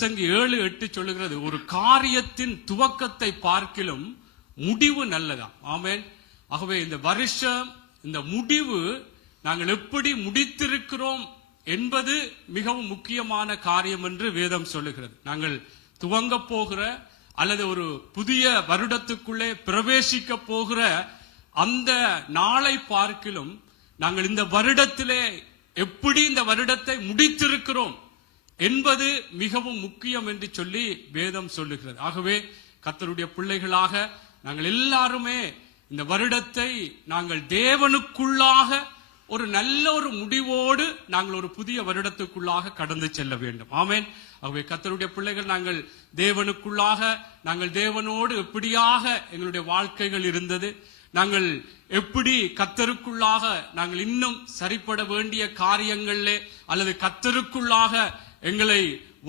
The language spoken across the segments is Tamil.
7:8 சொல்லுகிறது, ஒரு காரியத்தின் துவக்கத்தை பார்க்கிலும் முடிவு நல்லதா. ஆமென். ஆகவே இந்த வருஷம், இந்த முடிவு நாங்கள் எப்படி முடித்திருக்கிறோம் என்பது மிகவும் முக்கியமான காரியம் என்று வேதம் சொல்லுகிறது. நாங்கள் துவங்க போகிற அல்லது ஒரு புதிய வருடத்துக்குள்ளே பிரவேசிக்க போகிற அந்த நாளை பார்க்கிலும் நாங்கள் இந்த வருடத்திலே எப்படி இந்த வருடத்தை முடித்திருக்கிறோம் என்பது மிகவும் முக்கியம் என்று சொல்லி வேதம் சொல்லுகிறது. ஆகவே கர்த்தருடைய பிள்ளைகளாக நாங்கள் எல்லாருமே இந்த வருடத்தை நாங்கள் தேவனுக்குள்ளாக ஒரு நல்ல ஒரு முடிவோடு நாங்கள் ஒரு புதிய வருடத்துக்குள்ளாக கடந்து செல்ல வேண்டும். ஆமென். ஆகவே கர்த்தருடைய பிள்ளைகள், நாங்கள் தேவனுக்குள்ளாக, நாங்கள் தேவனோடு எப்படியாக எங்களுடைய வாழ்க்கைகள் இருந்தது, நாங்கள் எப்படி கர்த்தருக்குள்ளாக நாங்கள் இன்னும் சரிப்பட வேண்டிய காரியங்களிலே அல்லது கர்த்தருக்குள்ளாக எங்களை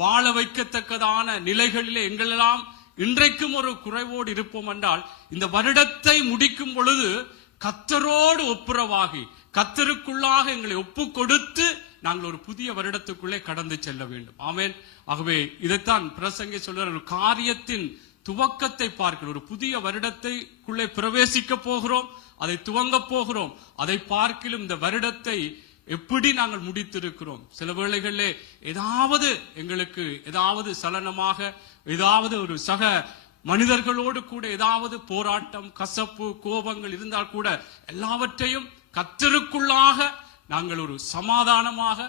வாழ வைக்கத்தக்கதான நிலைகளிலே எங்களெல்லாம் இன்றைக்கும் ஒரு குறைவோடு இருப்போம் என்றால், இந்த வருடத்தை முடிக்கும் பொழுது கர்த்தரோடு ஒப்புரவாகி கர்த்தருக்குள்ளாக எங்களை ஒப்பு கொடுத்து நாங்கள் ஒரு புதிய வருடத்துக்குள்ளே கடந்து செல்ல வேண்டும். ஆமென். ஆகவே இதைத்தான் பிரசங்கி சொல்ற, ஒரு காரியத்தின் துவக்கத்தை பார்க்கிறோம். ஒரு புதிய வருடத்தைக்குள்ளே பிரவேசிக்க போகிறோம், அதை துவங்க போகிறோம். அதை பார்க்கிலும் இந்த வருடத்தை எப்படி நாங்கள் முடித்திருக்கிறோம். சில வேளைகளிலே ஏதாவது எங்களுக்கு ஏதாவது சலனமாக, ஏதாவது ஒரு சக மனிதர்களோடு கூட ஏதாவது போராட்டம், கசப்பு, கோபங்கள் இருந்தால் கூட எல்லாவற்றையும் கர்த்தருக்குள்ளாக நாங்கள் ஒரு சமாதானமாக,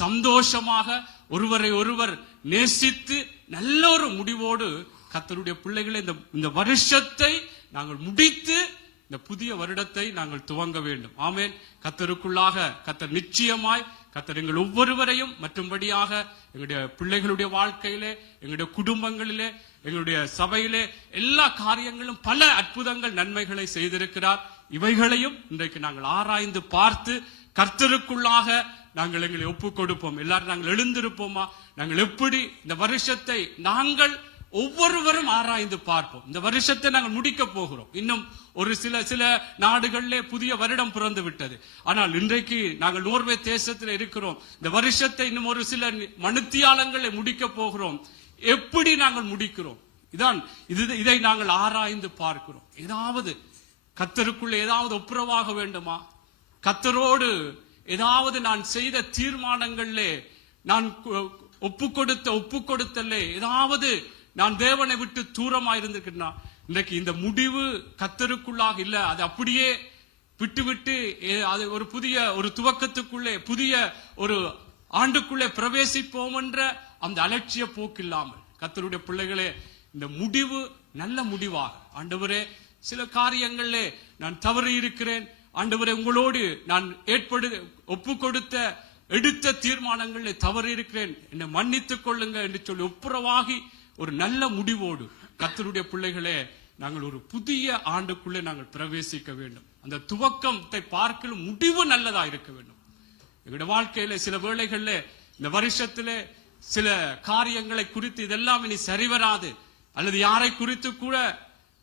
சந்தோஷமாக, ஒருவரை ஒருவர் நேசித்து நல்ல ஒரு முடிவோடு கர்த்தருடைய பிள்ளைகளை இந்த வருஷத்தை நாங்கள் முடித்து இந்த புதிய வருடத்தை நாங்கள் துவங்க வேண்டும். ஆமென். கர்த்தருக்குள்ளாக கர்த்தர் நிச்சயமாய் கர்த்தர் எங்கள் ஒவ்வொருவரையும் மற்றும்படியாக எங்களுடைய பிள்ளைகளுடைய வாழ்க்கையிலே, எங்களுடைய குடும்பங்களிலே, எங்களுடைய சபையிலே எல்லா காரியங்களும் பல அற்புதங்கள், நன்மைகளை செய்திருக்கிறார். இவைகளையும் இன்றைக்கு நாங்கள் ஆராய்ந்து பார்த்து கர்த்தருக்குள்ளாக நாங்கள் எங்களை ஒப்பு கொடுப்போம். எல்லாரும் நாங்கள் எழுந்திருப்போமா? நாங்கள் எப்படி இந்த வருஷத்தை நாங்கள் ஒவ்வொருவரும் ஆராய்ந்து பார்ப்போம். இந்த வருஷத்தை நாங்கள் முடிக்க போகிறோம். இன்னும் ஒரு சில நாடுகளிலே புதிய வருடம் பிறந்து விட்டது. ஆனால் இன்றைக்கு நாங்கள் நோர்வே தேசத்தில் இருக்கிறோம். இந்த வருஷத்தை இன்னும் ஒரு சில மணித்தியாலங்களை முடிக்க போகிறோம். எப்படி நாங்கள் முடிக்கிறோம்? இதை நாங்கள் ஆராய்ந்து பார்க்கிறோம். ஏதாவது கர்த்தருக்குள்ள ஏதாவது ஒப்புரவாக வேண்டுமா? கர்த்தரோடு ஏதாவது நான் செய்த தீர்மானங்களிலே, நான் ஒப்பு கொடுத்தல்லே ஏதாவது நான் தேவனை விட்டு தூரமா இருந்திருக்கிறேன். இன்றைக்கு இந்த முடிவு கர்த்தருக்குள்ளாக இல்ல, அது அப்படியே விட்டு அது ஒரு புதிய ஒரு துவக்கத்துக்குள்ளே, புதிய ஒரு ஆண்டுக்குள்ளே பிரவேசிப்போம் என்ற அந்த அலட்சிய போக்கு இல்லாமல் கர்த்தருடைய பிள்ளைகளே, இந்த முடிவு நல்ல முடிவாக, ஆண்டவரே சில காரியங்களிலே நான் தவறி இருக்கிறேன், ஆண்டவரே உங்களோடு நான் ஒப்பு கொடுத்த எடுத்த தீர்மானங்களில் தவறி இருக்கிறேன், என்னை மன்னித்துக் கொள்ளுங்க என்று சொல்லி ஒப்புரவாகி ஒரு நல்ல முடிவோடு கர்த்தருடைய பிள்ளைகளே நாங்கள் ஒரு புதிய ஆண்டுக்குள்ளே நாங்கள் பிரவேசிக்க வேண்டும். அந்த துவக்கத்தை பார்க்கலும் முடிவு நல்லதா இருக்க வேண்டும். எங்களுடைய வாழ்க்கையில சில வேளைகளில் இந்த வருஷத்திலே சில காரியங்களை குறித்து இதெல்லாம் இனி சரிவராது, அல்லது யாரை குறித்து கூட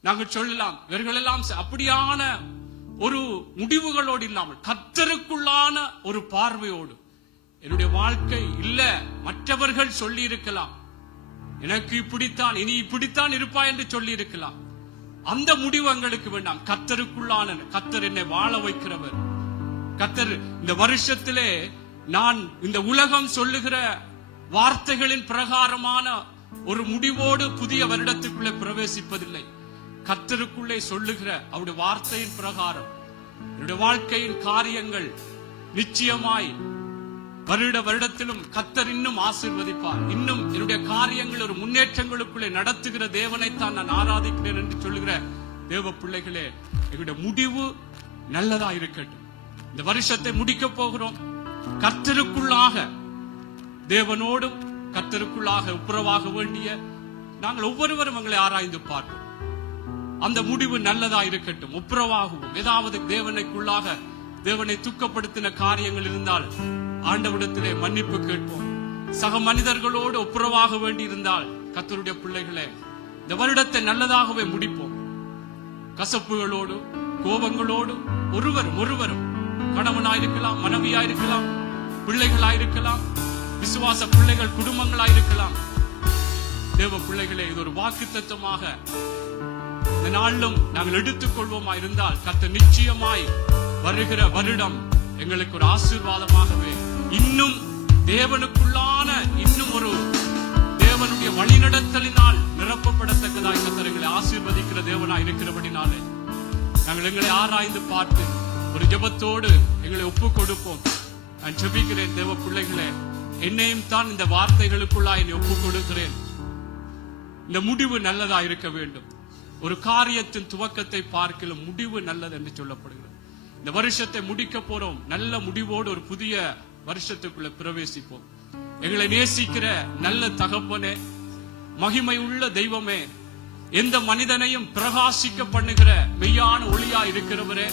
நாங்கள் சொல்லலாம், இவர்களெல்லாம் அப்படியான ஒரு முடிவுகளோடு இல்லாமல் கர்த்தருக்குள்ளான ஒரு பார்வையோடு, என்னுடைய வாழ்க்கை இல்ல மற்றவர்கள் சொல்லி இருக்கலாம், எனக்கு இப்படித்தான், இனி இப்படித்தான் இருப்பா என்று சொல்லி இருக்கலாம், அந்த முடிவு எங்களுக்கு வேண்டாம். கர்த்தருக்குள்ளான, கர்த்தர் என்னை வாழ வைக்கிறவர், கர்த்தர் இந்த வருஷத்திலே நான் இந்த உலகம் சொல்லுகிற வார்த்தைகளின் பிரகாரமான ஒரு முடிவோடு புதிய வருடத்துக்குள்ளே பிரவேசிப்பதில்லை. கர்த்தருக்குள்ளே சொல்லுகிற அவருடைய வார்த்தையின் பிரகாரம் என்னுடைய வாழ்க்கையின் காரியங்கள் நிச்சயமாய் வருடத்திலும் கர்த்தர் இன்னும் ஆசீர்வதிப்பார். இன்னும் என்னுடைய காரியங்கள் ஒரு முன்னேற்றங்களுக்குள்ளே நடத்துகிற தேவனைத்தான் நான் ஆராதிக்கிறேன் என்று சொல்லுகிற தேவ பிள்ளைகளே, எங்களுடைய முடிவு நல்லதா இருக்கட்டும். இந்த வருஷத்தை முடிக்க போகிறோம். கர்த்தருக்குள்ளாக, தேவனோடும் கர்த்தருக்குள்ளாக ஒப்புரவாக வேண்டிய நாங்கள் ஒவ்வொருவரும் எங்களை ஆராய்ந்து பார்ப்போம். அந்த முடிவு நல்லதா இருக்கட்டும். ஒப்புரவாகவும் ஏதாவது தேவனுக்குள்ளாக தேவனை துக்கப்படுத்தின காரியங்கள் இருந்தால் ஆண்டவரிடத்திலே மன்னிப்பு கேட்போம். சக மனிதர்களோடு ஒப்புரவாக வேண்டி இருந்தால் கர்த்தருடைய பிள்ளைகளே இந்த வருடத்தை நல்லதாகவே முடிப்போம். கசப்புகளோடு, கோபங்களோடு ஒருவரும் கணவனாயிருக்கலாம், மனைவியாயிருக்கலாம், பிள்ளைகளாயிருக்கலாம், விசுவாச பிள்ளைகள் குடும்பங்களாயிருக்கலாம், தேவ பிள்ளைகளே, இது ஒரு வாக்குத்தத்தமாக இந்த நாளிலும் நாங்கள் எடுத்துக்கொள்வோமா இருந்தால் கர்த்தர் நிச்சயமாய் வருகிற வருடம் எங்களுக்கு ஒரு ஆசீர்வாதமாகவே இன்னும் தேவனுக்குள்ளான இன்னும் ஒரு தேவனுடைய வழிநடத்தலினால் நிரப்பப்படத்தக்கதாய் கர்த்தர் எங்களை ஆசீர்வதிக்கிற தேவனாய் இருக்கிறபடினாலே நாங்கள் எங்களை ஆராய்ந்து பார்த்து ஒரு ஜெபத்தோடு எங்களை ஒப்புக் கொடுப்போம். நான் ஜெபிக்கிறேன் தேவ பிள்ளைகளே, என்னையும் தான் இந்த வார்த்தைகளுக்குள்ளாய் என்னை ஒப்புக் கொடுக்கிறேன். இந்த முடிவு நல்லதா இருக்க வேண்டும். ஒரு காரியத்தின் துவக்கத்தை பார்க்கலும் முடிவு நல்லது என்று சொல்லப்படுகிறது. இந்த வருஷத்தை முடிக்க போறோம். நல்ல முடிவோடு ஒரு புதிய வருஷத்துக்குள்ள பிரவேசிப்போம். எங்களை நேசிக்கிற நல்ல தகப்பனே, மகிமை உள்ள தெய்வமே, எந்த மனிதனையும் பிரகாசிக்க பண்ணுகிற மெய்யான ஒளியா இருக்கிறவரே,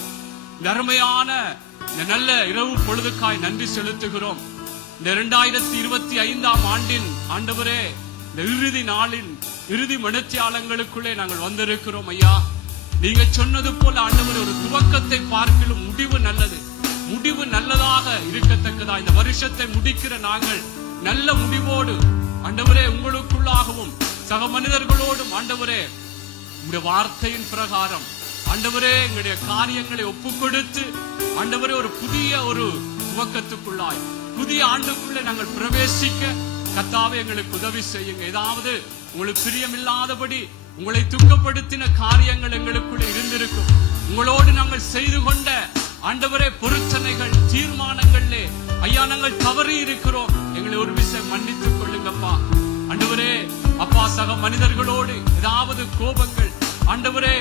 இந்த அருமையான இந்த நல்ல இரவு பொழுதுக்காய் நன்றி செலுத்துகிறோம். இந்த 2025 ஆண்டின் ஆண்டவரே, இந்த இறுதி நாளின் இறுதி மணித்தியாலங்களுக்குள்ளே நாங்கள் வந்திருக்கிறோம். ஐயா, நீங்க சொன்னது போல ஆண்டவரே, ஒரு துவக்கத்தை பார்க்கலும் முடிவு நல்லது. முடிவு நல்லதாக இருக்கத்தக்கதா இந்த வருஷத்தை முடிக்கிற நாங்கள் நல்ல முடிவோடு ஆண்டவரே உங்களுக்குள்ளாகவும் சக மனிதர்களோடும் ஆண்டவரே உங்களுடைய வார்த்தையின் பிரகாரம் ஆண்டவரே எங்களுடைய காரியங்களை ஒப்புக் கொடுத்து ஆண்டவரே ஒரு புதிய ஒரு துவக்கத்துக்குள்ளாய் புதிய ஆண்டுக்குள்ளே நாங்கள் பிரவேசிக்க கர்த்தாவே எங்களுக்கு உதவி செய்யுங்க. ஏதாவது உங்களுக்கு பிரியமில்லாதபடி உங்களை துக்கப்படுத்தின காரியங்கள் எங்களுக்குள்ளே இருந்திருக்கும். உங்களோடு நாங்கள் செய்து கொண்ட ஆண்டவரே பொருத்தனைகள் தீர்மானங்களே ஐயா நாங்கள் தவறி இருக்கிறோம். எங்களை ஒரு விஷயம் மன்னித்துக் கொள்ளுங்கப்பா. ஆண்டவரே அப்பா, சக மனிதர்களோடு ஏதாவது கோபங்கள் ஆண்டவரே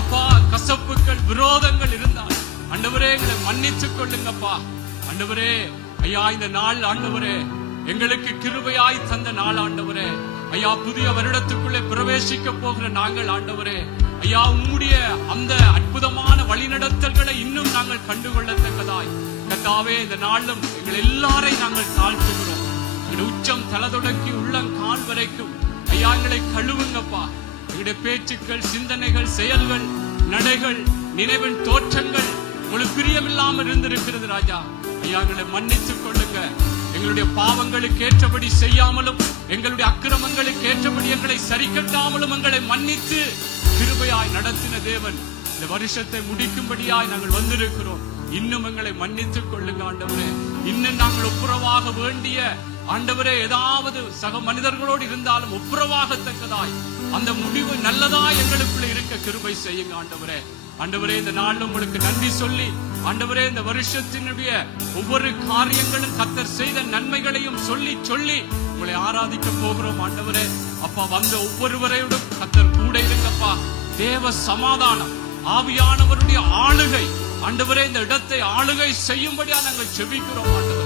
அப்பா, கசப்புகள் விரோதங்கள் இருந்தால் ஆண்டவரே எங்களை மன்னித்துக் கொள்ளுங்கப்பா. ஆண்டவரே ஐயா, இந்த நாள் ஆண்டவரே எங்களுக்கு கிருபையாய் தந்த நாள் ஆண்டவரே ஐயா, புதிய வருடத்துக்குள்ளே பிரவேசிக்க போகிற நாங்கள் ஆண்டவரே ஐயா, உம்முடைய அந்த அற்புதமான வழிநடத்தல்களை இன்னும் நாங்கள் கண்டுகொள்ளத்தக்கதாய் கர்த்தாவே இந்த நாளும் எங்கள் எல்லாரையும் நாங்கள் தாழ்த்துகிறோம். எங்களுடைய உச்சம் தலை தொடக்கி உள்ளங்கால் வரைக்கும் ஐயா எங்களை கழுவுங்கப்பா. எங்களுடைய பேச்சுக்கள், சிந்தனைகள், செயல்கள், நடைகள், நினைவின் தோற்றங்கள் உங்களுக்கு பிரியமில்லாமல் இருந்திருக்கிறது ராஜா. ஐயா எங்களை மன்னித்துக் கொள்ளுங்க. எங்களுடைய பாவங்களுக்கு ஏற்றபடி செய்யாமலும் எங்களுடைய அக்கிரமங்களுக்கு ஏற்றபடி எங்களை சரி கட்டாமலும் எங்களை மன்னித்து கிருபையாய் நடத்தின தேவன் இந்த வருஷத்தை முடிக்கும்படியாய் நாங்கள் வந்திருக்கிறோம். இன்னும் எங்களை மன்னித்துக் கொள்ளுங்க ஆண்டவரே. இன்னும் நாங்கள் ஒப்புரவாக வேண்டிய ஆண்டவரே ஏதாவது சக மனிதர்களோடு இருந்தாலும் ஒப்புரவாகத்தக்கதாய் அந்த முடிவு நல்லதாய் எங்களுக்குள்ள இருக்க கிருபை செய்யுங்க ஆண்டவரே. ஆண்டவரே இந்த நாளில் உங்களுக்கு நன்றி சொல்லி ஆண்டவரே இந்த வருஷத்தினுடைய ஒவ்வொரு காரியங்களும் கர்த்தர் செய்த நன்மைகளையும் சொல்லி சொல்லி உங்களை ஆராதிக்க போகிறோம் ஆண்டவரே. அப்பா, வந்த ஒவ்வொருவரையும் கர்த்தர் கூட இருங்கப்பா. தேவ சமாதானம், ஆவியானவருடைய ஆளுகை ஆண்டவரே இந்த இடத்தை ஆளுகை செய்யும்படியா நாங்கள் செபிக்கிறோம் ஆண்டவரே.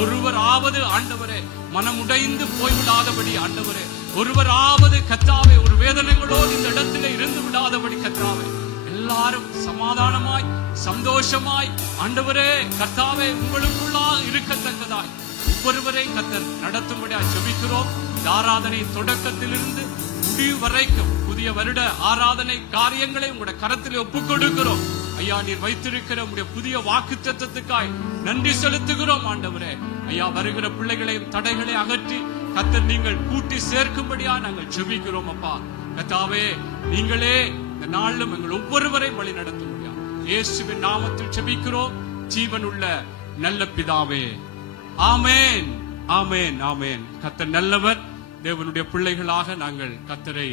ஒருவராவது ஆண்டவரே மனமுடைந்து போய்விடாதபடி ஆண்டவரே, ஒருவராவது கர்த்தாவே ஒரு வேதனைகளோடு இந்த இடத்திலே இருந்து விடாதபடி கர்த்தாவே எல்லாரும் சமாதானமாய் சந்தோஷமாய் ஆண்டவரே கர்த்தாவே உங்களுக்குள்ளாக இருக்கத்தக்கதாய் ஒவ்வொருவரையும் கர்த்தர் நடத்தும்படியா ஜெபிக்கிறோம். ஆராதனை தொடக்கத்திலிருந்து முடிவு வரைக்கும் புதிய வருட ஆராதனை காரியங்களை உங்களுடைய கரத்தில் ஒப்புக் கொடுக்கிறோம் ஐயா. நீர் வைத்திருக்கிற உங்களுடைய புதிய வாக்குத்தத்தத்துக்காய் நன்றி செலுத்துகிறோம் ஆண்டவரே. ஐயா, வருகிற பிள்ளைகளையும் தடைகளை அகற்றி கர்த்தர் நீங்கள் கூட்டி சேர்க்கும்படியா நாங்கள் ஜெபிக்கிறோம் அப்பா. கர்த்தாவே நீங்களே இந்த நாளிலும் எங்கள் ஒவ்வொருவரையும் வழி நடத்த முடியாது. இயேசுவின் நாமத்தில் ஜெபிக்கிறோம் ஜீவனுள்ள நல்ல பிதாவே. ஆமென், ஆமென், ஆமென். கர்த்தர் நல்லவர். தேவனுடைய பிள்ளைகளாக நாங்கள் கர்த்தரை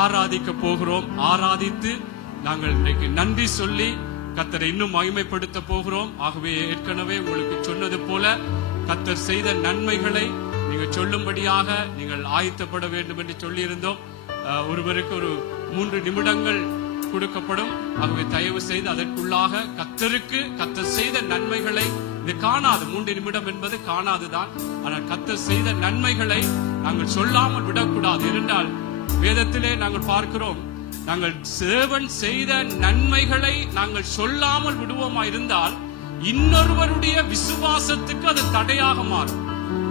ஆராதிக்க போகிறோம். ஆராதித்து நாங்கள் இன்றைக்கு நன்றி சொல்லி கர்த்தரை இன்னும் மகிமைப்படுத்த போகிறோம். ஆகவே ஏற்கனவே உங்களுக்கு சொன்னது போல கர்த்தர் செய்த நன்மைகளை நீங்கள் சொல்லும்படியாக நீங்கள் ஆயத்தப்பட வேண்டும் என்று சொல்லியிருந்தோம். ஒருவருக்கு ஒரு 3 நிமிடங்கள் கொடுக்கப்படும். ஆகவே தயவு செய்து அதற்குள்ளாக கர்த்தர் செய்த நன்மைகளை, இது காணாது, 3 நிமிடம் என்பது காணாதுதான். ஆனால் கர்த்தர் செய்த நன்மைகளை நாங்கள் சொல்லாமல் விடக்கூடாது. இருந்தால் வேதத்திலே நாங்கள் பார்க்கிறோம், நாங்கள் தேவன் செய்த நன்மைகளை நாங்கள் சொல்லாமல் விடுவோமா இருந்தால் இன்னொருவருடைய விசுவாசத்துக்கு அது தடையாக மாறும்.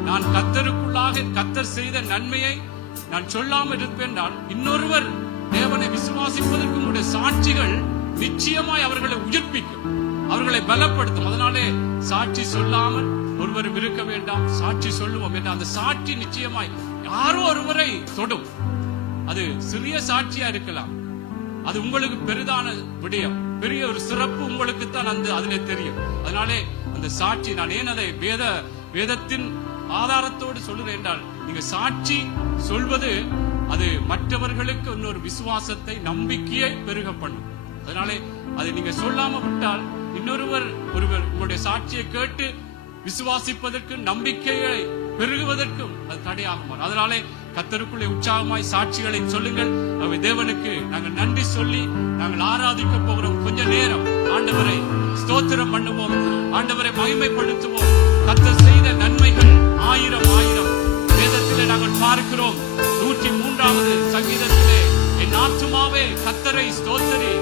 நான் கர்த்தருக்குள்ளாக கர்த்தர் செய்த நன்மையை நான் சொல்லாமல் இருப்பேன், இன்னொருவர் தேவனை விசுவாசிப்பதற்கு உங்களுடைய சாட்சிகள் நிச்சயமாய் அவர்களை உயிர்ப்பிக்கும், அவர்களை பலப்படுத்தும். அதனாலே சாட்சி சொல்லாமல் ஒருவரும் இருக்க வேண்டாம். சாட்சி சொல்லுவோம் என்ற அந்த சாட்சி நிச்சயமாய் யாரோ ஒருவரை தொடும். அது சிறிய சாட்சியா இருக்கலாம், அது உங்களுக்கு பெரிதான விடயம், பெரிய ஒரு சிறப்பு உங்களுக்கு தான் அதுல தெரியும். அதனாலே அந்த சாட்சி, நான் ஏன் அதை வேதத்தின் ஆதாரத்தோடு சொல்லுறேன் என்றால், நீங்க சாட்சி சொல்வது அது மற்றவர்களுக்கு இன்னொரு விசுவாசத்தை, நம்பிக்கையை பெருக பண்ணும். அதனாலே அதை நீங்க சொல்லாம விட்டால் ஒருவர் உங்களுடைய சாட்சியை கேட்டு விசுவாசிப்பதற்கு, நம்பிக்கையை பெருகுவதற்கும் அது தடையாகுமாறு. அதனாலே கர்த்தருக்குள்ளே உற்சாகமாய் சாட்சிகளை சொல்லுங்கள். அவை தேவனுக்கு நாங்கள் நன்றி சொல்லி நாங்கள் ஆராதிக்க போகிறோம். கொஞ்ச நேரம் ஆண்டவரை ஸ்தோத்திரம் பண்ணுவோம், ஆண்டவரை மகிமைப்படுத்துவோம். கர்த்தர் செய்த நன்மைகள் ஆயிரம் ஆயிரம் வேதத்திலே நாங்கள் பார்க்கிறோம். 103வது சங்கீதத்திலே, என் ஆத்துமாவே கர்த்தரை ஸ்தோத்திரி,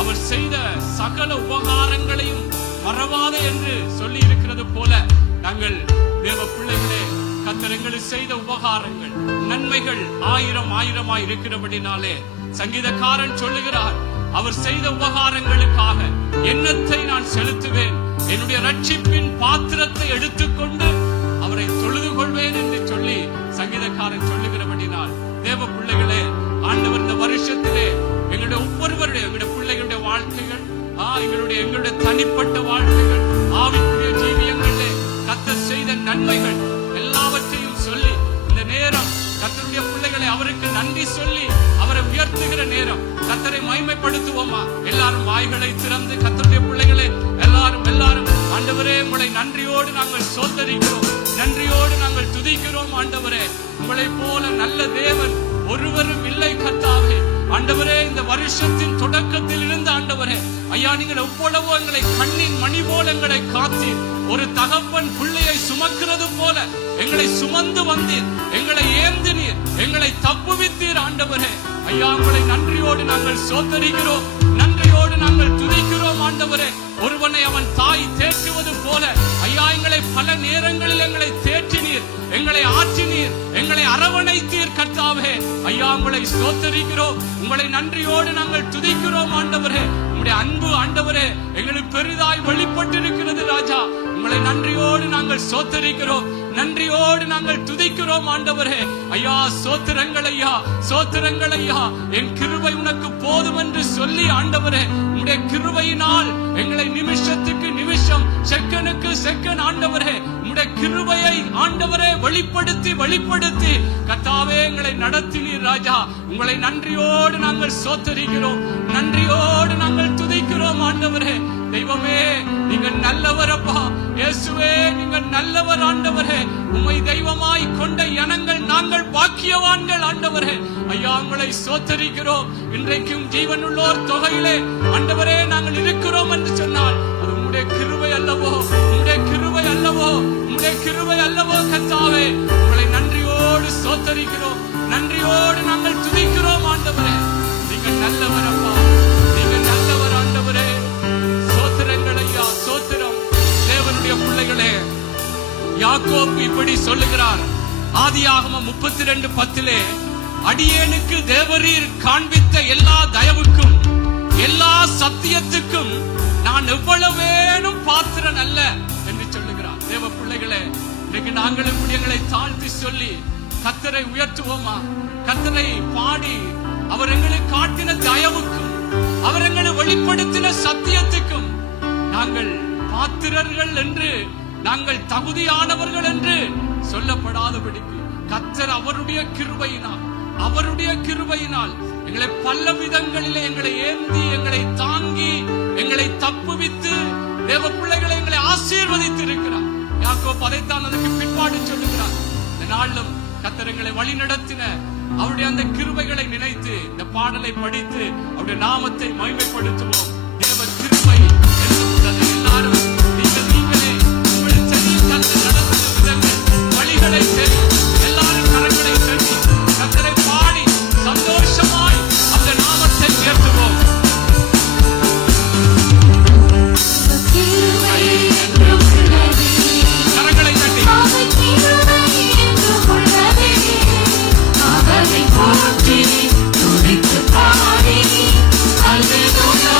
அவர் செய்த சகல உபகாரங்களையும் மறவாதே என்று சொல்லி இருக்கிறது போல, நாங்கள் தேவ பிள்ளைகளே, கர்த்தர் எங்களுக்கு செய்த உபகாரங்கள், நன்மைகள் ஆயிரம் ஆயிரமாய் இருக்கிறபடினாலே சங்கீதக்காரன் சொல்லுகிறார், அவர் செய்த உபகாரங்களுக்காக எண்ணத்தை நான் செலுத்துவேன், என்னுடைய ரட்சிப்பின் பாத்திரத்தை எடுத்துக்கொண்டு அவரை தொழுது கொள்வேன் என்று சொல்லி சங்கீதக்காரன் சொல்லுகிறபடினால், தேவ பிள்ளைகளே, ஆண்டவர் இந்த வருஷத்திலே எங்களுடைய ஒவ்வொருவருடைய, எங்களுடைய பிள்ளைகளுடைய வாழ்க்கைகள், எங்களுடைய தனிப்பட்ட வாழ்க்கைகள், ஆவிக்குரிய ஜீவியங்களே கர்த்தர் செய்த நன்மைகள் எல்லாவற்றையும் சொல்லி, இந்த நேரம் கர்த்தருடைய பிள்ளைகளை அவருக்கு நன்றி சொல்லி அவரை உயர்த்துகிற நேரம். கர்த்தரை மகிமைப்படுத்துவோமா? எல்லாரும் வாய்களை திறந்து, கர்த்தருடைய பிள்ளைகளே எல்லாரும் ஆண்டவரே, உங்களை நன்றியோடு நாங்கள் சோதரிக்கிறோம், நன்றியோடு நாங்கள் துதிக்கிறோம். ஆண்டவரே, உங்களை போல நல்ல தேவன் ஒருவரும் இல்லை கர்த்தாவே. ஆண்டவரே, இந்த வருஷத்தின் தொடக்கத்தில் இருந்து ஆண்டவரே, ஐயா, நீங்கள் எவ்வளவோ எங்களை கண்ணின் மணி போல எங்களை காத்தீர். ஒரு தகப்பன் பிள்ளையை சுமக்கிறது போல எங்களை சுமந்து வந்தீர், எங்களை ஏந்தினீர், எங்களை தப்புவித்தீர். ஆண்டவரே, ஐயா, உங்களை நன்றியோடு நாங்கள் சோதரிக்கிறோம், நன்றியோடு நாங்கள் துதிக்கிறோம். ஆண்டவரே, ஒருவனை அவன் தாய் தேற்றுவது போல ஐயா, எங்களை பல நேரங்களில் எங்களை தேற்றினீர், எங்களை ஆற்றினீர், எங்களை அரவணைத்தீர். கர்த்தாவே, ஐயா, உங்களை ஸ்தோத்திரிக்கிறோம், உங்களை நன்றியோடு நாங்கள் துதிக்கிறோம். ஆண்டவரே, உங்களுடைய அன்பு ஆண்டவரே எங்களுக்கு பெரிதாய் வெளிப்பட்டிருக்கிறது. ராஜா, உங்களை நன்றியோடு நாங்கள் ஸ்தோத்திரிக்கிறோம், நன்றியோடு நாங்கள் துதிக்கிறோம். ஆண்டவரே, ஐயா, சோத்திரங்கள் ஐயா, சோத்திரங்கள் ஐயா, என் கிருபை உனக்கு போதும் என்று சொல்லி ஆண்டவரே, உங்களுடைய கிருபையினால் எங்களை நிமிஷத்துக்கு நிமிஷம், செகனுக்கு செகண்ட் ஆண்டவரே, உங்களுடைய கிருபையை ஆண்டவரே வெளிப்படுத்தி கர்த்தாவே எங்களை நடத்தினீர். ராஜா, உங்களை நன்றியோடு நாங்கள் சோத்தரிக்கிறோம், நன்றியோடு நாங்கள் துதிக்கிறோம். ஆண்டவரே, தெய்வமே, நீங்கள் நல்லவர் அப்பா. இயேசுவே, நீங்கள் நல்லவர். ஆண்டவரே, உம்மை தெய்வமாய் கொண்ட இனங்கள் நாங்கள் பாக்கியவான்கள். ஆண்டவரே, ஐயா, உங்களை சோத்தரிக்கிறோம். இன்றைக்கும் ஜீவனுள்ளோர் தொகையிலே ஆண்டவரே நாங்கள் இருக்கிறோம் என்று சொன்னால் அது உம்முடைய கிருபை அல்லவோ, உம்முடைய கிருபை அல்லவோ, உம்முடைய கிருபை அல்லவோ. கர்த்தாவே, உங்களை நன்றியோடு சோத்தரிக்கிறோம், நன்றியோடு நாங்கள் துதிக்கிறோம். ஆண்டவரே, நீங்கள் நல்லவர் அப்பா, நீங்கள் நல்லவர். ஆண்டவரே, சோத்திரங்கள் ஐயா, சோத்திரம். தேவனுடைய பிள்ளைகளே, யாக்கோபு இப்படி சொல்லுகிறார், ஆதியாகமம் 32:10, அடியேனுக்கு தேவரீர் காண்பித்த எல்லா தயவுக்கும் எல்லா சத்தியத்துக்கும் நான் எவ்வளவேனும் பாத்திரன் அல்ல என்று சொல்லுகிறார். தேவ பிள்ளைகளே, இன்றைக்கு நாங்களும் எங்களை தாழ்த்தி சொல்லி கர்த்தரை உயர்த்துவோமா? கர்த்தரை பாடி அவர் எங்களுக்கு காட்டின தயவுக்கும் அவர் எங்களை வெளிப்படுத்தின சத்தியத்துக்கும் நாங்கள் பாத்திரர்கள் என்று, நாங்கள் தகுதியானவர்கள் என்று சொல்லப்படாதபடிக்கு கர்த்தர் அவருடைய கிருபையினால் எங்களை பல விதங்களிலே எங்களை ஏந்தி, எங்களை தாங்கி, எங்களை தப்புவித்து தேவ பிள்ளைகளை எங்களை ஆசீர்வதித்து இருக்கிறார். யாக்கோபு அதைத்தான் அதற்கு பிற்பாடு சொல்லுகிறார். இந்த நாளிலும் கர்த்தர் எங்களை வழி நடத்தின அவருடைய அந்த கிருபைகளை நினைத்து இந்த பாடலை படித்து அவருடைய நாமத்தை மகிமைப்படுத்துவோம். தேவ கிருபை எல்லாரும் நீங்களே உங்கள் செல்லும் கர்த்தர் நடத்தும் விதங்கள், வழிகளை தெரியும். எல்லாரும் கரங்களை செலுத்தி கர்த்தரை பாடி சந்தோஷமாய் அந்த நாமத்தை உயர்த்துவோம். கரங்களை தட்டி Alleluia,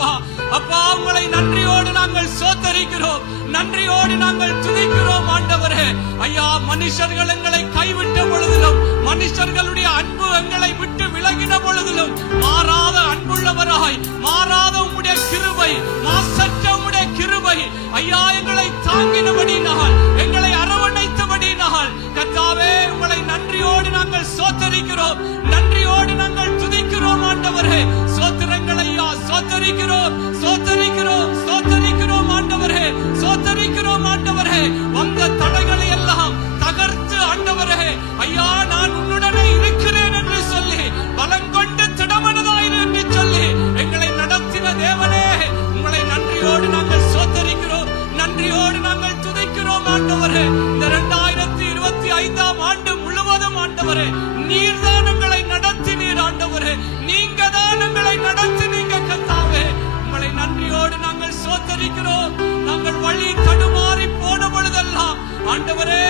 அப்பா. அப்பா, உங்களை நன்றியோடு நாங்கள் சோத்தரிக்கிறோம், நன்றியோடு நாங்கள் துதிக்கிறோம் ஆண்டவரே. ஐயா, மனுஷர்கள் எங்களை கைவிட்ட பொழுதிலும், மனுஷர்களுடைய அன்பு எங்களை விட்டு விலகின பொழுதிலும் மாறாத அன்புள்ளவராய், மாறாத உம்முடைய கிருபை, மாசற்ற உம்முடைய கிருபை ஐயா எங்களை தாங்கினபடினால், எங்களை அரவணைத்தபடினால் கர்த்தாவே, உங்களை நன்றியோடு நாங்கள் சோத்தரிக்கிறோம், நன்றியோடு நாங்கள் துதிக்கிறோம் ஆண்டவரே. சோத்திரங்கள் ஐயா, சோத்தரிக்கிறோம், சோத்தரிக்கிறோம், சோத்தரிக்கிறோம் ஆண்டவரே, சோத்தரிக்கிறோம் ஆண்டவரே. வந்த தடைகளை எல்லாம் தகர்த்து ஆண்டவரே, ஐயா நான் உன்னுடனே இருக்கிறேன் என்று சொல்லி, பலங்கொண்டு திடமனதாயிரு என்று சொல்லி எங்களை நடத்தின தேவனே, உங்களை நன்றியோடு நாங்கள் சோத்தரிக்கிறோம், நன்றியோடு நாங்கள் துதிக்கிறோம் ஆண்டவரே. இந்த 2025ஆம் ஆண்டு முழுவதும் ஆண்டவரே, நீர்தான் எங்களை நடத்தினீர் ஆண்டவரே, நீங்க தான் எங்களை நடத்தினீங்க கர்த்தாவே. உங்களை நன்றியோடு நாங்கள் சோத்தரிக்கிறோம். நாங்கள் வழி தடுமாறி போன பொழுதெல்லாம் ஆண்டவரே,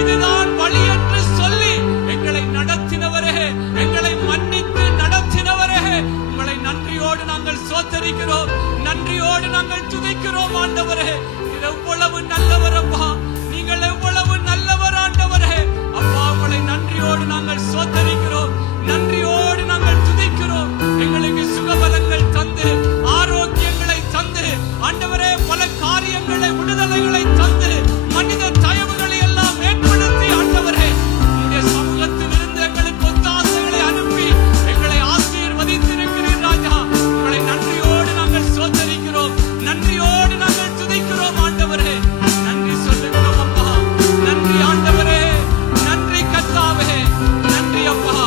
இதுதான் வழி என்று சொல்லி எங்களை நடத்தினவரே, எங்களை மன்னித்து நடத்தினவரே, உங்களை நன்றியோடு நாங்கள் சோத்தரிக்கிறோம், நன்றியோடு நாங்கள் துதிக்கிறோம் ஆண்டவரே. எவ்வளவு நல்லவர் அப்பா, நீங்கள் எவ்வளவு நல்லவர் ஆண்டவரே. அப்பா, உங்களை நன்றியோடு நாங்கள் சோத்தரிக்கிறோம், நன்றியோடு நாங்கள் துதிக்கிறோம். எங்களுக்கு சுகபலங்கள் தந்து, ஆரோக்கியங்களை தந்து ஆண்டவரே, பல காரியங்களை, விடுதலைகளை தந்து, மனித தயவுகளை எல்லாம் ஏற்படுத்தி ஆண்டவரே, உங்களுடைய சமூகத்தில் இருந்து எங்களுக்கு ஒத்தாசைகளை அனுப்பி எங்களை ஆசீர்வதித்திருக்கிறீர் ராஜா. உங்களை நன்றியோடு நாங்கள் சோத்தரிக்கிறோம், நன்றியோடு நாங்கள் துதிக்கிறோம் ஆண்டவரே. நன்றி சொல்லுகிறோம் அப்பா, நன்றி ஆண்டவரே, நன்றி கர்த்தாவே, நன்றி அப்பா,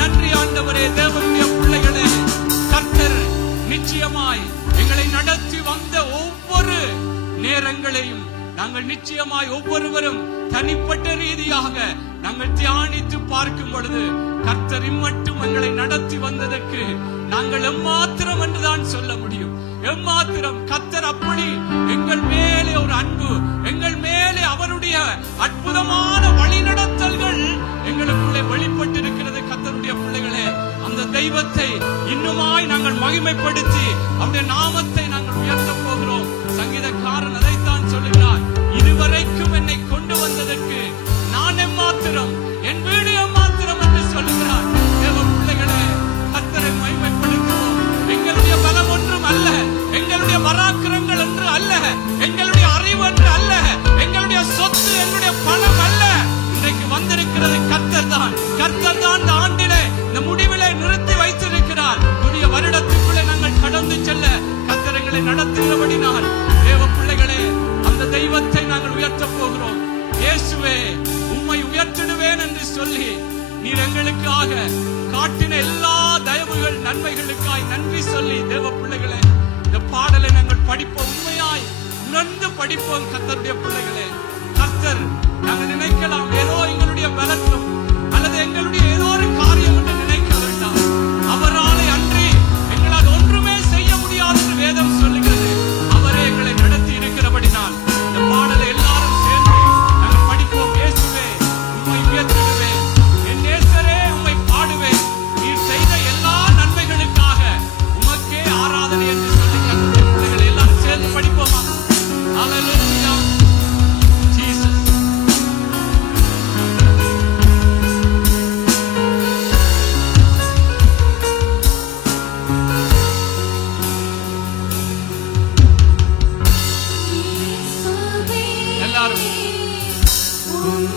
நன்றி ஆண்டவரே. தேவனுடைய பிள்ளைகளே, கர்த்தர் நிச்சயமாய் எங்களை நடத்தி வந்த ஒவ்வொரு நேரங்களையும் நாங்கள் நிச்சயமாய் ஒவ்வொருவரும் தனிப்பட்ட ரீதியாக நாங்கள் தியானித்து பார்க்கும் பொழுது, கர்த்தர் இம்மட்டும் எங்களை நடத்தி வந்ததற்கு நாங்கள் எம்மாத்திரம் என்றுதான் சொல்ல முடியும். எம்மாத்திரம் கர்த்தர் அப்படி எங்கள் மேலே ஒரு அன்பு, எங்கள் மேலே அவருடைய அற்புதமான வழிநடத்தல்கள் எங்களுக்குள்ளே வெளிப்பட்டிருக்கிறது. கர்த்தருடைய பிள்ளைகளே, அந்த தெய்வத்தை இன்னுமாய் நாங்கள் மகிமைப்படுத்தி அவருடைய நாமத்தை நாங்கள் உயர்த்த போகிறோம். சங்கீதக்காரன் அதைத்தான் சொல்லுகிறார், இதுவரைக்கும் என்னை கொண்டு வந்ததற்கு நான் எம்மாத்திரம், என் வீடு எம்மாத்திரம் என்று சொல்லுகிறார். தேவ பிள்ளைகளே, கர்த்தரை மகிமைப்படுத்துவோம். எங்களுடைய பலம் ஒன்றும் அல்ல, எங்களுடைய பராக்கிரங்கள் என்று அல்ல, எங்களுடைய அறிவு என்று அல்ல, எங்களுடைய சொத்து, எங்களுடைய பணம் அல்ல. இன்றைக்கு வந்திருக்கிறது கர்த்தர் தான். கர்த்தர் தான் இந்த ஆண்டிலே, இந்த முடிவிலே நிறுத்தி வைத்திருக்கிறார். புதிய வருடத்துக்குள்ளே நாங்கள் கடந்து செல்ல கர்த்தர் எங்களை நடத்துகிறபடினால் தேவ பிள்ளைகளே, அந்த தெய்வத்தை நாங்கள் உயர்த்த போகிறோம். இயேசுவே, உம்மை உயர்த்திடுவேன் என்று சொல்லி நீர் எங்களுக்காக காட்டின எல்லா தயவுகள், நன்மைகளுக்காய் நன்றி சொல்லி தேவ பிள்ளைகளே, இந்த பாடலை நாங்கள் படிப்போம், உண்மையாய் உணர்ந்து படிப்போம். கர்த்தருடைய பிள்ளைகளே, கர்த்தர் நாங்கள் நினைக்கலாம் ஏதோ எங்களுடைய பலத்தும் அல்லது எங்களுடைய ஏதோ ஒரு காரியம் என்று நினைக்க வேண்டாம். அவராலே அன்றி எங்களால் ஒன்றுமே செய்ய முடியாது என்று வேதம் சொல்லுகிறது. அவரே எங்களை நடத்தி இருக்கிறபடினால் இந்த பாடலை எல்லாரும் சேர்ந்து நாங்கள் படிப்போம். இயேசுவே, உம்மை உயர்த்திடுவேன், என் நேசரே உம்மை பாடுவேன், நீர் செய்த எல்லா நன்மைகளுக்காக உமக்கே ஆராதனை என்று சொல்லி கர்த்தருடைய பிள்ளைகளை எல்லாரும் சேர்ந்து படிப்போமா? ஹல்லேலூயா, ஜீசஸ். Oh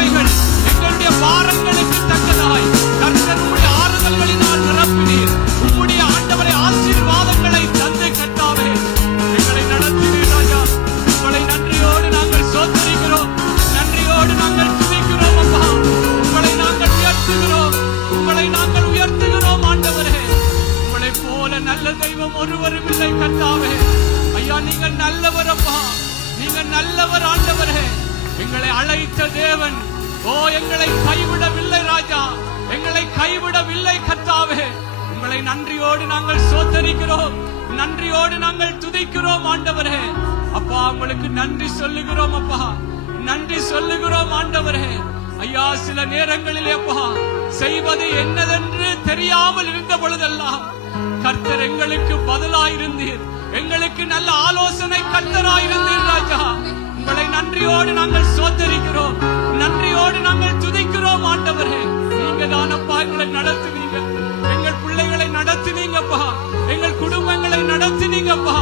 வேதனைகள் எங்களுடைய பாரங்களுக்கு தக்கதாய் கர்த்தர் உம்முடைய ஆறுதல்களினால் நிரப்பினீர். உம்முடைய ஆண்டவரை ஆசீர்வாதங்களை தந்து கர்த்தாவே எங்களை நடத்தினீர் ராஜா. உங்களை நன்றியோடு நாங்கள் சோதரிக்கிறோம், நன்றியோடு நாங்கள் துதிக்கிறோம் அப்பா. உங்களை நாங்கள் உயர்த்துகிறோம், உங்களை நாங்கள் உயர்த்துகிறோம் ஆண்டவரே. உங்களை போல நல்ல தெய்வம் ஒருவரும் இல்லை கர்த்தாவே. ஐயா நீங்கள் நல்லவர் அப்பா, நீங்கள் நல்லவர் ஆண்டவரே. எங்களை அழைத்த தேவன் ஓ எங்களை கைவிடவில்லை ராஜா, எங்களை கைவிடவில்லை கர்த்தாவே. உங்களை நன்றியோடு நாங்கள் சோதரிக்கிறோம், நன்றியோடு நாங்கள் துதிக்கிறோம் ஆண்டவரே. அப்பா உங்களுக்கு நன்றி சொல்லுகிறோம் அப்பா, நன்றி சொல்லுகிறோம் ஆண்டவரே. ஐயா சில நேரங்களில் அப்பா செய்வது என்னதென்று தெரியாமல் இருந்த பொழுதெல்லாம் கர்த்தர் எங்களுக்கு பதிலாயிருந்தீர், எங்களுக்கு நல்ல ஆலோசனை கர்த்தராயிருந்தீர் ராஜா. உங்களை நன்றியோடு நாங்கள் சோதரிக்கிறோம், நன்றியோடு நாங்கள் துதிக்கிறோம் ஆண்டவரே. நீங்க தானப்பா எங்களை நடத்துவீங்க, எங்கள் பிள்ளைகளை நடத்தினீங்கப்பா, எங்கள் குடும்பங்களை நடத்தினீங்கப்பா,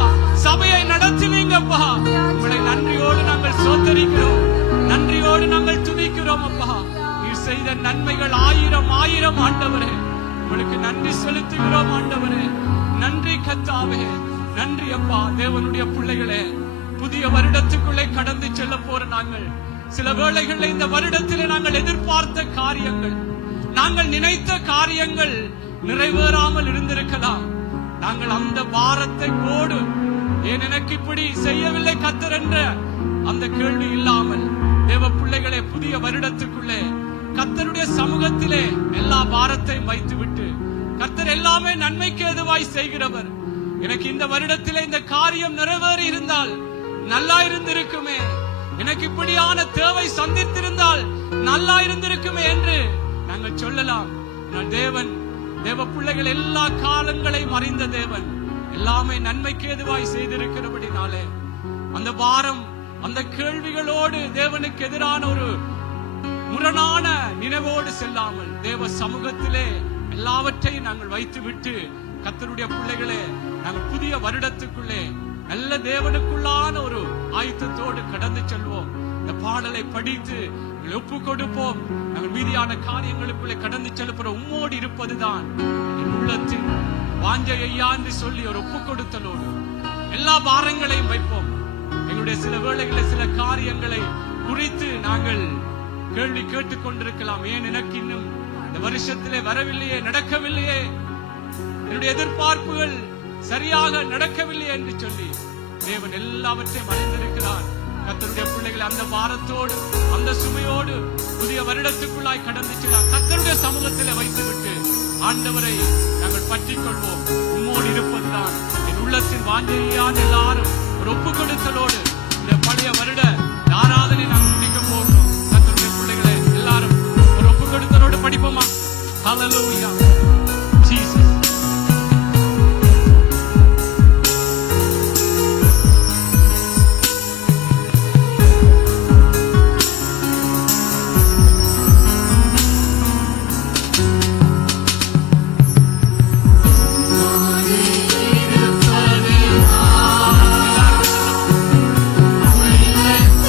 சபையை நடத்தினீங்கப்பா. உங்களை நன்றியோடு நாங்கள் சோதரிக்கிறோம், நன்றியோடு நாங்கள் துதிக்கிறோம் அப்பா. நீர் செய்த நன்மைகள் ஆயிரம் ஆயிரம் ஆண்டவரே. உங்களுக்கு நன்றி செலுத்துகிறோம் ஆண்டவரே. நன்றி கர்த்தாவே, நன்றி அப்பா. தேவனுடைய பிள்ளைகளே, புதிய வருடத்துக்குள்ளே கடந்து செல்ல போற நாங்கள் சில வேளைகளில் இந்த வருடத்திலே நாங்கள் எதிர்பார்த்த காரியங்கள், நாங்கள் நினைத்த காரியங்கள் நிறைவேறாமல் இருந்திருக்கலாம். நாங்கள் அந்த பாரத்தை போடு ஏன் எனக்கு இப்படி செய்யவில்லை கர்த்தர் என்ற அந்த கேள்வி இல்லாமல் தேவ பிள்ளைகளே புதிய வருடத்துக்குள்ளே கர்த்தருடைய சமூகத்திலே எல்லா பாரத்தையும் வைத்துவிட்டு கர்த்தர் எல்லாமே நன்மைக்கு எதுவாய் செய்கிறவர். எனக்கு இந்த வருடத்திலே இந்த காரியம் நிறைவேறி இருந்தால் நல்லா இருந்திருக்குமே, எனக்கு இப்படியான தேவை சந்தித்திருந்தால் நல்லா இருந்திருக்குமே என்று நாங்கள் சொல்லலாம். தேவன் தேவ பிள்ளைகள் எல்லா காலங்களையும் அறிந்த தேவன், எல்லாமே நன்மைக்கு எதுவாய் செய்திருக்கிறபடினாலே அந்த பாரம் அந்த கேள்விகளோடு தேவனுக்கு எதிரான ஒரு முரணான நினைவோடு செல்லாமல் தேவ சமூகத்திலே எல்லாவற்றையும் நாங்கள் வைத்துவிட்டு கர்த்தருடைய பிள்ளைகளே நாங்கள் புதிய வருடத்துக்குள்ளே நல்ல தேவனுக்குள்ளான ஒரு ஆயுத்தத்தோடு கடந்து செல்வோம். இந்த பாடலை படித்து ஒப்பு கொடுப்போம். நாங்கள் மீதியான காரியங்களுக்குள்ளே கடந்து செல்லுகிற உம்மோடு இருப்பதுதான் என் உள்ளத்தின் வாஞ்சை ஐயா என்று சொல்லி ஒரு ஒப்பு கொடுத்தலோடு எல்லா பாரங்களையும் வைப்போம். எங்களுடைய சில வேளைகளில் சில காரியங்களை குறித்து நாங்கள் கேள்வி கேட்டுக் கொண்டிருக்கலாம். ஏன் எனக்கு இன்னும் இந்த வருஷத்திலே வரவில்லையே, நடக்கவில்லையே, என்னுடைய எதிர்பார்ப்புகள் சரியாக நடக்கவில்லையே என்று சொல்லி தேவன் எல்லாவற்றையும் அறிந்திருக்கிறார். கர்த்தருடைய பிள்ளைகளை அந்த பாரத்தோடு அந்த சுமையோடு புதிய வருடத்துக்குள்ளாய் கடந்து செல்ல கர்த்தருடைய சமூகத்திலே வைத்துவிட்டு ஆண்டவரை நாங்கள் பற்றிக் கொள்வோம். உம்மோடு இருப்பதுதான் என் உள்ளத்தின் வாஞ்சையான எல்லாரும் ஒரு ஒப்பு கொடுத்தலோடு இந்த பழைய வருட ஆராதனை நாங்கள் முடிக்க போகிறோம். கர்த்தருடைய பிள்ளைகளை எல்லாரும் ஒரு ஒப்பு கொடுத்தலோடு படிப்போமா? ஹல்லேலூயா ஜீசஸ். Let's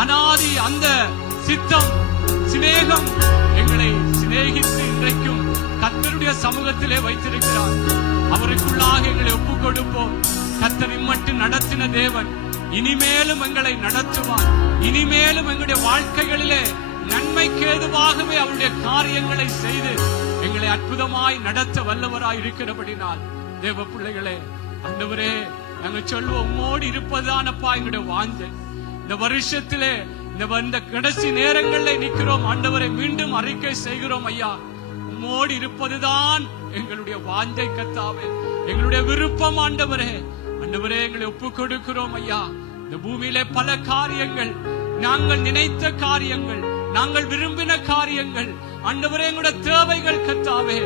அனாதி அந்த சித்தம் சிநேகம் எங்களை சிநேகித்து இன்றைக்கும் கர்த்தருடைய சமூகத்திலே வைத்திருக்கிறார். அவருக்குள்ளாக எங்களை ஒப்புக் கொடுப்போம். கர்த்தர் இம்மட்டும் நடத்தின தேவன் இனிமேலும் எங்களை நடத்துவார். இனிமேலும் எங்களுடைய வாழ்க்கைகளிலே நன்மைக்கு ஏதுவாகவே அவருடைய காரியங்களை செய்து எங்களை அற்புதமாய் நடத்த வல்லவராய் இருக்கிறபடினால் தேவ பிள்ளைகளே, ஆண்டவரே, நாங்கள் சொல்லுவோம், உம்மோடு இருப்பதுதானப்பா எங்களுடைய வாஞ்சை. இந்த வருஷத்திலே இந்த கடைசி நேரங்களில் நிற்கிறோம் ஆண்டவரை, மீண்டும் அறிக்கை செய்கிறோம் ஐயா, உம்மோடு இருப்பதுதான் எங்களுடைய வாஞ்சை கர்த்தாவே, எங்களுடைய விருப்பம் ஆண்டவரே. ஆண்டவரே, எங்களை ஒப்புக் கொடுக்கிறோம் ஐயா. இந்த பூமியிலே பல காரியங்கள், நாங்கள் நினைத்த காரியங்கள், நாங்கள் விரும்பின காரியங்கள் ஆண்டவரே, எங்களுடைய தேவைகள் கர்த்தாவே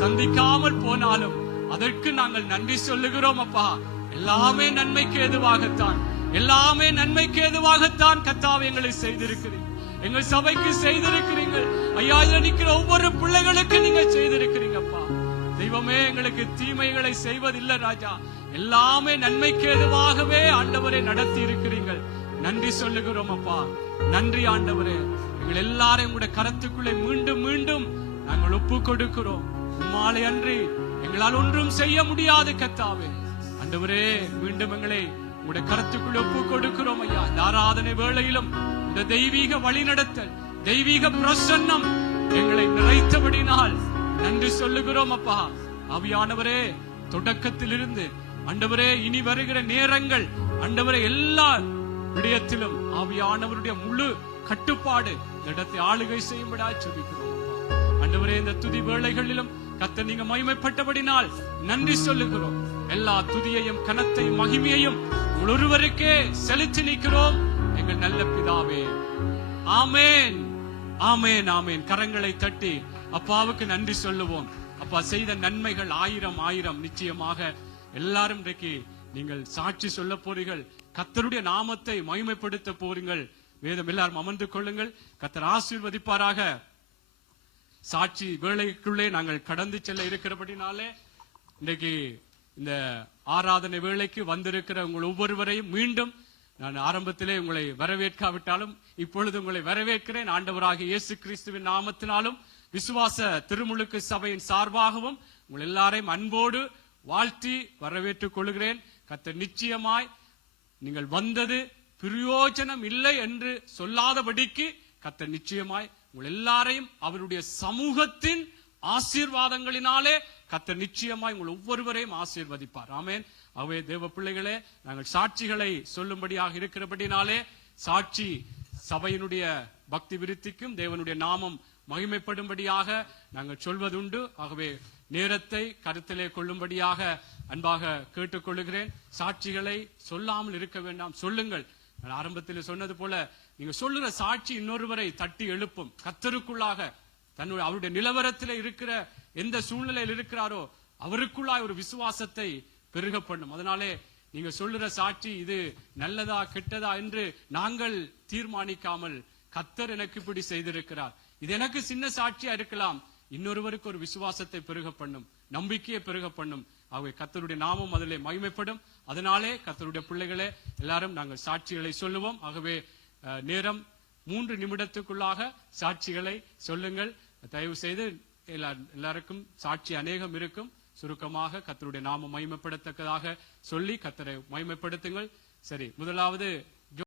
சந்திக்காமல் போனாலும் அதற்கு நாங்கள் நன்றி சொல்லுகிறோம் அப்பா. எல்லாமே நன்மைக்கு ஏதுவாகத்தான், எல்லாமே நன்மைக்கு ஏதுவாகத்தான் கர்த்தாவே எங்களை செய்திருக்கிறீங்க. எங்கள் சபைக்கு செய்திருக்கிறீங்க ஐயா. இதுல நிக்கிற ஒவ்வொரு பிள்ளைகளுக்கு நீங்க செய்திருக்கிறீங்கப்பா. தெய்வமே, எங்களுக்கு தீமைகளை செய்வதில்லை ராஜா, எல்லாமே நன்மைக்கு ஏதுவாகவே ஆண்டவரை நடத்தி இருக்கிறீர்கள். நன்றி சொல்லுகிறோம் அப்பா. நன்றி ஆண்டவரே. எங்கள் எல்லாரும் உங்களுடைய கரத்துக்குள்ளே மீண்டும் மீண்டும் நாங்கள் ஒப்பு கொடுக்கிறோம். உம்மாலே அன்றி எங்களால் ஒன்றும் செய்ய முடியாது கர்த்தாவே. ஆண்டவரே, மீண்டும் எங்களை உங்களுடைய கரத்துக்குள்ளே ஒப்பு கொடுக்கிறோம் ஐயா. இந்த ஆராதனை வேளையிலும் இந்த தெய்வீக வழிநடத்தல், தெய்வீக பிரசன்னம் எங்களை நிறைத்தபடினால் நன்றி சொல்லுகிறோம் அப்பா. ஆவியானவரே, தொடக்கத்திலிருந்து ஆண்டவரே இனி வருகிற நேரங்கள் ஆண்டவரே எல்லா விடயத்திலும் ஆவியானவருடைய முழு கட்டுப்பாடு இடத்தை ஆளுகை செய்யும்படா ஜெபிக்கிறோம் ஆண்டவரே. இந்த துதி வேளைகளிலும் கர்த்தர் நீங்க மகிமைப்பட்டபடினால் நன்றி சொல்லுகிறோம். எல்லா துதியையும் கனத்தையும் மகிமையையும் ஒருவருக்கே செலுத்தி நிற்கிறோம் எங்கள் நல்ல பிதாவே. ஆமேன், ஆமேன், ஆமேன். கரங்களை தட்டி அப்பாவுக்கு நன்றி சொல்லுவோம். அப்பா செய்த நன்மைகள் ஆயிரம் ஆயிரம். நிச்சயமாக எல்லாரும் இன்றைக்கு நீங்கள் சாட்சி சொல்ல போறீர்கள், கர்த்தருடைய நாமத்தை மகிமைப்படுத்த போறீங்கள். வேதம் எல்லாரும் அமர்ந்து கொள்ளுங்கள். கர்த்தர் ஆசீர்வதிப்பாராக. சாட்சி வேளைக்குள்ளே நாங்கள் கடந்து செல்ல இருக்கிறபடினாலே இன்றைக்கு இந்த ஆராதனை வேளைக்கு வந்திருக்கிற உங்கள் ஒவ்வொருவரையும் மீண்டும் நான் ஆரம்பத்திலே உங்களை வரவேற்காவிட்டாலும் இப்பொழுது உங்களை வரவேற்கிறேன். ஆண்டவராகிய இயேசு கிறிஸ்துவின் நாமத்தினாலும் விசுவாச திருமுழுக்கு சபையின் சார்பாகவும் உங்கள் எல்லாரையும் அன்போடு வாழ்த்தி வரவேற்றுக் கொள்கிறேன். கர்த்தர் நிச்சயமாய் நீங்கள் வந்தது பிரயோஜனம் இல்லை என்று சொல்லாதபடிக்கு கர்த்தர் நிச்சயமாய் உங்கள் எல்லாரையும் அவருடைய சமூகத்தின் ஆசீர்வாதங்களினாலே கர்த்தர் நிச்சயமாய் உங்கள் ஒவ்வொருவரையும் ஆசீர்வதிப்பார். ஆமென். ஆகவே தேவ பிள்ளைகளே, நாங்கள் சாட்சிகளை சொல்லும்படியாக இருக்கிறபடினாலே சாட்சி சபையினுடைய பக்தி விருத்திக்கும் தேவனுடைய நாமம் மகிமைப்படும்படியாக நாங்கள் சொல்வதுண்டு. ஆகவே நேரத்தை கருத்திலே கொள்ளும்படியாக அன்பாக கேட்டுக்கொள்ளுகிறேன். சாட்சிகளை சொல்லாமல் இருக்க வேண்டாம், சொல்லுங்கள். நான் ஆரம்பத்தில் சொன்னது போல நீங்க சொல்லுகிற சாட்சி இன்னொருவரை தட்டி எழுப்பும். கர்த்தருக்குள்ளாக தன்னுடைய அவருடைய நிலவரத்தில் இருக்கிற எந்த சூழ்நிலையில் இருக்கிறாரோ அவருக்குள்ளாய் ஒரு விசுவாசத்தை பெருக பண்ணும். அதனாலே நீங்க சொல்லுற சாட்சி இது நல்லதா கெட்டதா என்று நாங்கள் தீர்மானிக்காமல் கர்த்தர் எனக்கு இப்படி செய்திருக்கிறார், இது எனக்கு சின்ன சாட்சியா இருக்கலாம், இன்னொருவருக்கு ஒரு விசுவாசத்தை பெருக பண்ணும், நம்பிக்கையை பெருக பண்ணும். ஆகவே கர்த்தருடைய நாமம் அதிலே மகிமைப்படும். அதனாலே கர்த்தருடைய பிள்ளைகளே எல்லாரும் நாங்கள் சாட்சிகளை சொல்லுவோம். ஆகவே நேரம் 3 நிமிடத்துக்குள்ளாக சாட்சிகளை சொல்லுங்கள். தயவு செய்து எல்லாருக்கும் சாட்சி அநேகம் இருக்கும். சுருக்கமாக கர்த்தருடைய நாமம் மகிமைப்படத்தக்கதாக சொல்லி கர்த்தரை மகிமைப்படுத்துங்கள். சரி, முதலாவது